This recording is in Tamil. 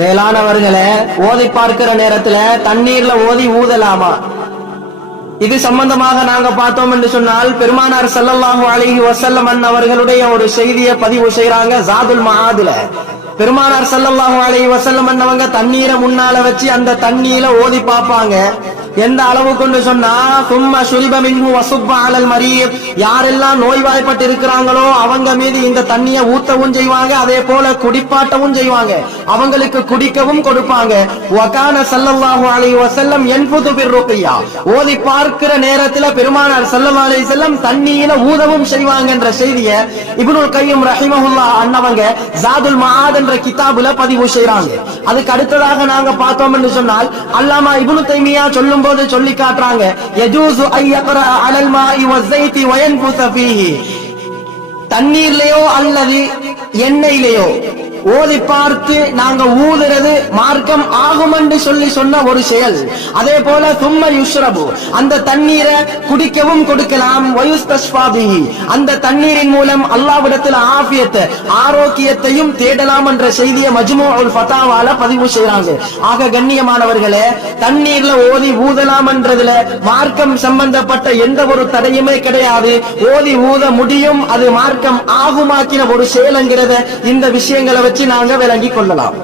மேலானவர்களே ஓதி பார்க்கிற நேரத்துல தண்ணீர்ல ஓதி ஊதலாமா? இது சம்பந்தமாக நாங்க பார்த்தோம் என்று சொன்னால் பெருமானார் ஸல்லல்லாஹு அலைஹி வஸல்லம் அவர்களுடைய ஒரு செய்தியை பதிவு செய்யறாங்க ஜாதுல் மஆதுல. பெருமானார் ஸல்லல்லாஹு அலைஹி வஸல்லம் அவங்க தண்ணீரை முன்னால வச்சு அந்த தண்ணீரை ஓதி பார்ப்பாங்க. எந்த அளவு கொண்டு சொன்னா சும்மா சுரிப மின்ஹு வசுப்ப அலல் மரீப். யாரெல்லாம் நோய்வாய்ப்பட்டு இருக்கிறாங்களோ அவங்க மீது இந்த தண்ணியை ஊத்தவும் செய்வாங்க அதே போல குடிப்பாட்டவும் செய்வாங்க. அவங்களுக்கு குடிக்கவும் கொடுப்பாங்க. வகான ஸல்லல்லாஹு அலைஹி வஸல்லம் என்பது பிர்ருக்யா ஓதி பார்க்கிற நேரத்துல பெருமானார் ஸல்லல்லாஹு அலைஹி வஸல்லம் தண்ணியில ஊதவும் செய்வாங்கன்ற செய்தியை இப்னுல் கையும் ரஹிமஹுல்லா அண்ணவங்க ஜாதுல் மஆத் என்ற கிதாபுல பதிவு செய்றாங்க. அதுக்கு அடுத்ததாக நாங்க பார்த்தோம் என்று சொன்னால் அல்லாமா இப்னு தைமியா சொல்லும் போது சொல்லி காட்டுறாங்க. யஜூசு ஐயக்ரா அலல் மாஇ ஃபீஹி. தண்ணீர்லயோ அல்லது எண்ணெயிலேயோ ஓதி பார்த்து நாங்க ஊதுறது மார்க்கம் ஆகும் என்று சொல்லி சொன்ன ஒரு செயல். அதே போல தும்ம யுஷ்ரபு அந்த தண்ணீரை குடிக்கவும் கொடுக்கலாம். வயுஸ்தஸ்வாபிஹி அந்த தண்ணீரின் மூலம் அல்லாவிடத்தில் ஆபியத்தை ஆரோக்கியத்தையும் தேடலாம் என்ற செய்தியை மஜ்மு அல் ஃபதாவால பதிவு செய்றாங்க. ஆக கண்ணியமானவர்களே தண்ணீர்ல ஓதி ஊதலாம் என்றதுல மார்க்கம் சம்பந்தப்பட்ட எந்த ஒரு தடையுமே கிடையாது. ஓதி ஊத முடியும் அது மார்க்கம் ஆகுமாக்கின ஒரு செயலுங்கிறத இந்த விஷயங்களை வச்சு நாங்கள் விளங்கி கொள்ளலாம்.